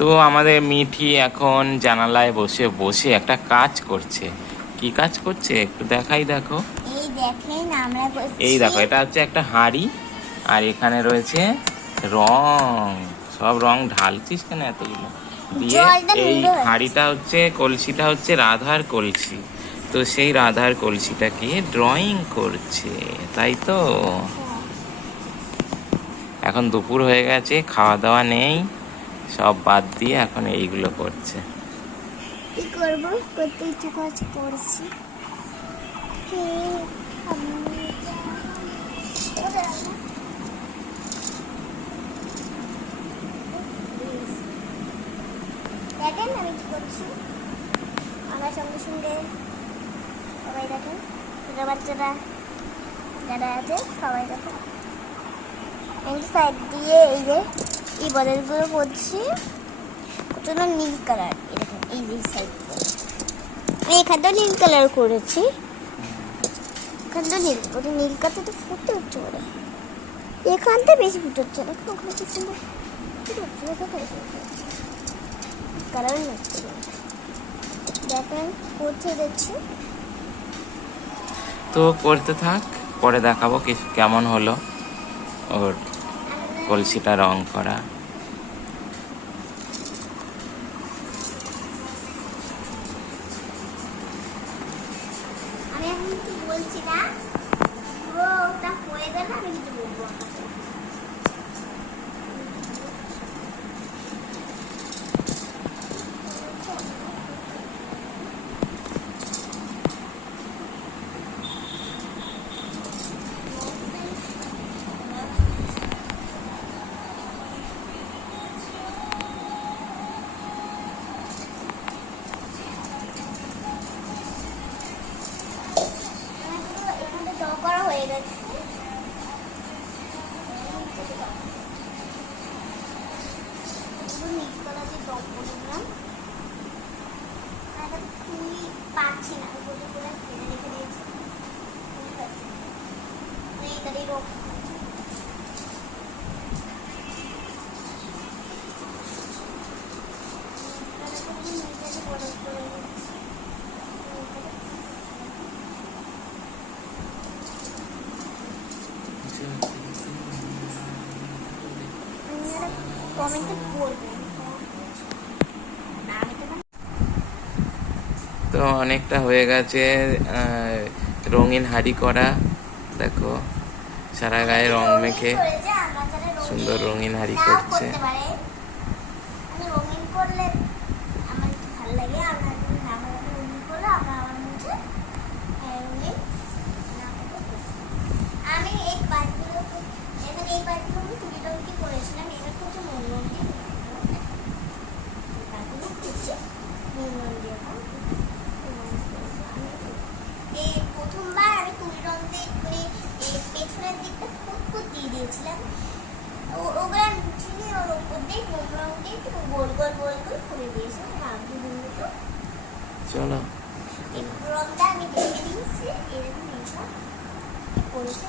তো আমাদের মিঠি এখন জানালায় বসে বসে একটা কাজ করছে। কি কাজ করছে? একটু দেখাই দেখো। এই দেখো এটা হচ্ছে একটা হাঁড়ি আর এখানে রয়েছে রং। সব রং ঢালছিস কেন এতগুলো? দিয়ে এই। হাঁড়িটা হচ্ছে কলসিটা হচ্ছে রাধার কলসি। তো সেই রাধার কলসিটাকে ড্রয়িং করছে তাই তো? এখন দুপুর হয়ে গেছে খাওয়া দাওয়া নেই। সব বাদ দিয়ে এখন এইগুলো করছে। কি করব? করতে ইচ্ছে করছে, করছি। দেখেন আমি কি করছি? আমার সঙ্গে সঙ্গে সবাই দেখেন, ছোটো বাচ্চারা যারা আছে, সবাই দেখেন। সাইড দিয়ে এই যে এই বলেরগুলো করছি ওটা নীল কালার। এরকম এই যে সাইড এখানটা নীল কালার করেছি। এখানটা নীল ওটা নীল কালার তো ফুটে উঠছে ওরা এখানটা বেশি ফুটে হচ্ছে না ওখানে কি সুন্দর কালার হচ্ছে দেখেন কোথায় যাচ্ছে তো করতে থাক, পরে দেখাবো কেমন হলো। ওর কলসিটা রং করা। আমি বলছি না। ও কিছু বলব আপনাকে। আমার পুরো এখানটা ড্র করা হয়ে গেছে পুরো নীল কালার দিয়ে ড্র করলাম আর এটা খুবই পারছি না উপরে করে ফেলে রেখে দিয়েছি বুঝতে পারছি না। তো অনেকটা হয়ে গেছে রঙিন হাড়ি করা দেখো। সারা গায়ে রং মেখে সুন্দর রঙিন হাড়ি করছে। আমি রঙিন করলে আমার ভালো লাগে আমরা যখন আমরা যখন রঙিন করলে আমরা আমার মধ্যে হ্যাঁ, রঙিন না করতে পারি। আমি এই পার্টগুলো এখানে এই পার্টগুলো আমি তুলি রঙটি করেছিলাম এটা হচ্ছে মন রঙটি পার্টগুলো হচ্ছে মন রঙ দিয়ে এখন আমি এই প্রথমবার আমি তুলি রঙ দিয়ে মানে এই পেছনের দিকটা ফুটফুট দিয়ে দিয়েছিলাম। ওগুলো মুছিনি ওর উপর দিয়ে রঙ দিয়ে একটু গোল গোল গোল গোল করে দিয়েছিলাম রাখব বন্ধু চলো। এই রঙটা আমি দেখে দিয়েছি এরকম এইসব করেছে।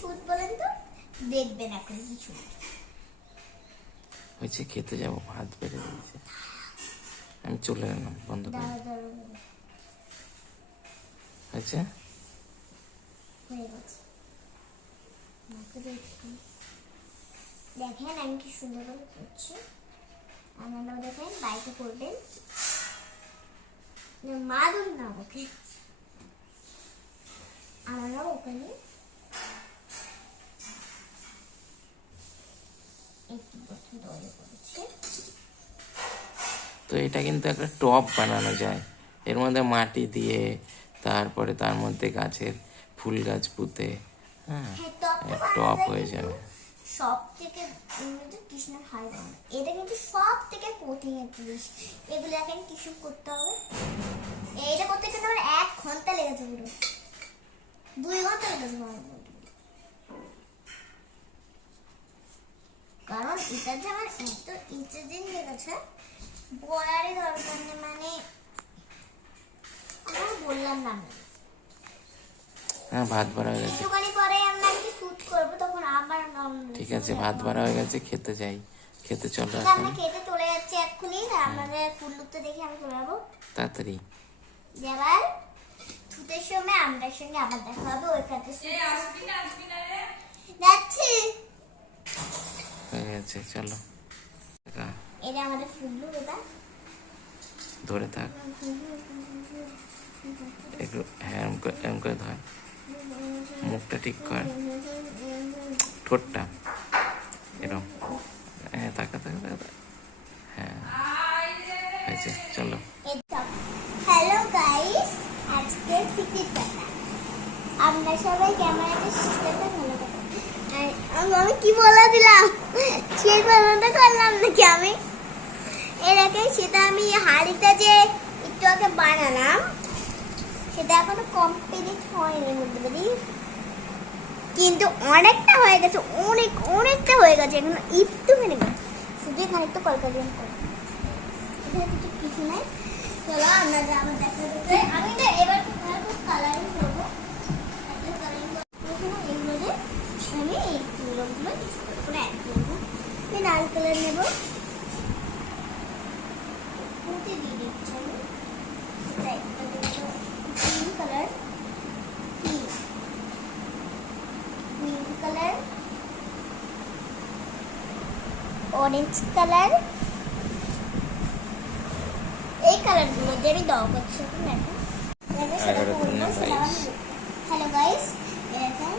সুদ বলেন তো দেখবেন এখন সুদ হয়েছে খেতে যাব ভাত বেড়ে দিয়েছে। আমি চলে এলাম বন্ধ করে। হয়েছে? হয়ে। দেখেন আমি কি সুন্দর করে করছি। আপনারাও দেখেন বাইকে করবেন। মা ধরুন না ওকে। আমরাও ওখানে একটু তৈরি করেছি তো এটা কিন্তু একটা টপ বানানো যায়। এর মধ্যে মাটি দিয়ে তারপরে তার মধ্যে গাছের ফুল গাছ পুঁতে হ্যাঁ হ্যাঁ টপ হয়ে যাবে। সব থেকে কৃষ্ণ হাই এটা কিন্তু সব থেকে কঠিন একটা জিনিস। এগুলো এখন কিছু করতে হবে। এইটা করতে কিন্তু আমার এক ঘণ্টা লেগেছে পুরো দুই ঘণ্টা লেগেছে আমার কারণ এটা যে আমার এত ইচ্ছে দিন লেগেছে বলারই দরকার নেই মানে আমার বললাম না হ্যাঁ ভাত বাড়া হয়ে গেছে। একটুখানি পরে আমরা কি শুট করব তখন আবার ঠিক আছে ভাত বাড়া হয়ে গেছে খেতে যাই। খেতে চলো এখন আমরা খেতে চলে যাচ্ছি এক্ষুনি আমাদের ফুল লুকটা দেখে আমি চলে যাব। তাড়াতাড়ি। ছুটের সময় আমরা সঙ্গে আবার দেখা হবে ওই কাছে যাচ্ছি। হয়ে গেছে চলো। এটা আমাদের এটা। ধরে থাক। একটু হ্যাঁ এরম করে ধর। মুখটা ঠিক কর। ঠোঁটটা। এরম। হ্যাঁ তাকা তাকা তাকা তাকা। হ্যাঁ। হয়েছে চলো। হ্যালো গাইস আজকে সিক্রেট কথা। আমরা সবাই ভালো কথা। আর আমি- কি বলে দিলাম? সেই বলাটা করলাম নাকি আমি? আগে সেটা আমি হাড়িটা যে একটু আগে বানালাম, সেটা এখনও কমপ্লিট হয়নি বলতে পারি কিন্তু অনেকটা হয়ে গেছে, অনেক, অনেকটা হয়ে গেছে, এখন একটু মেনে শুধু এখানে একটু কলকাতা কিছু নাই। চলো যাব দেখা দেখতে আমি তো এবার খুব কালারিং করব কালারিং করব এগুলো দিয়ে আমি এই ফুলগুলো করে অ্যাড করব আমি লাল কালার নেব পুঁতে দিয়ে দিচ্ছি আমি এটা একটা দেবো green colour green colour orange colour এই কালারগুলো দিয়ে আমি দাও করছি এখন দেখো। হ্যালো গাইস এরকম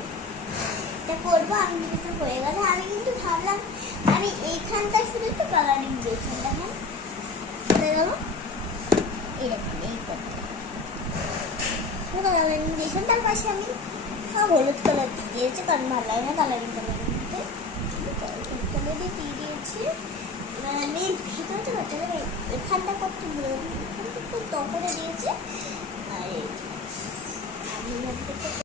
এটা করব আমি কিন্তু হয়ে গেল আমি কিন্তু ভাবলাম আমি এইখানটা শুধু একটু কালারিং দিয়েছি দেখেন হয়ে গেল এরকম এই কালারিং দিয়েছি তার পাশে আমি সব হলুদ কালার দিয়েছি কারণ ভালো লাগে না কালারিং কালারিং দিতে কালার দিয়ে দিয়ে মানে ভিতরটা করতে হবে এখানটা করতে বলে দিয়েছে। আর আমি